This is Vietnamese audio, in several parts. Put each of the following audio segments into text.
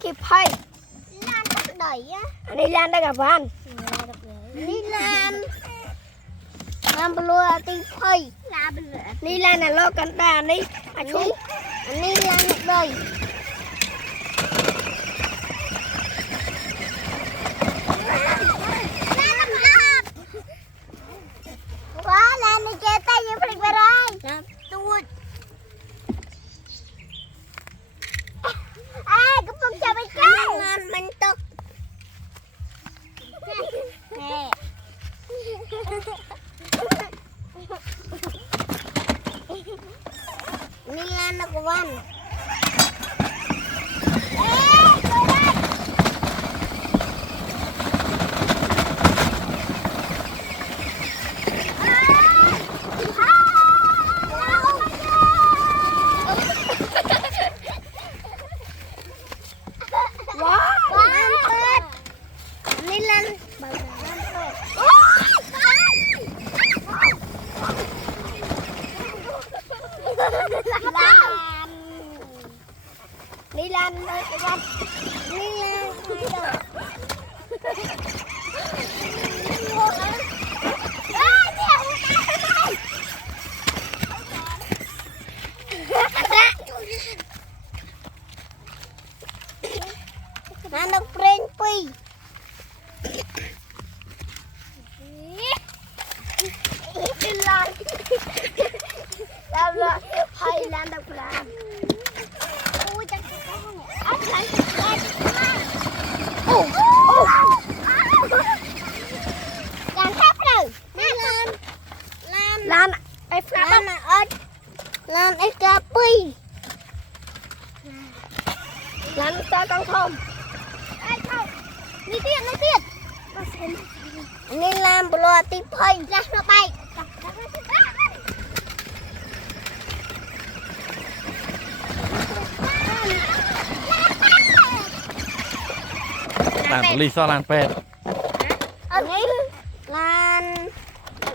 kịp hay lan đắp đẩy á đi lan đây gặp van đi lan làm bùa tinh phơi đi lan là lo cắn đà đi chú đi lan đắp đẩy quá lan đi chơi tay như phải về đây tôi cũng không cho mấy cái lan mình tức nè đi lan nó của anh đi lan ơi các bạn đi lan nó preng pi đi lan làm rồi hay lan độc làm ui chắc làm thép rồi lan ai phá lan là ớt lan Excavator lan sao con không đi tiếp đi làm bùa tinh phơi ra nó bay Làm lý do làm pet lan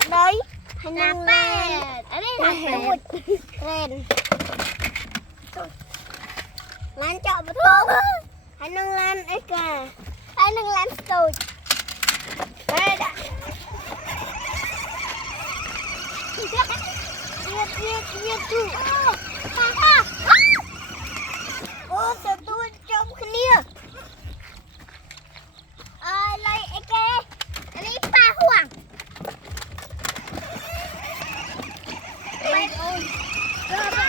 đấy hay năng lan ở đây là ren lan chọn một thuốc hay năng lan eka hay năng lan sồi đây đã nhiệt chú ô sợ tôi trong kia lấy eka lấy ba hoàng ôi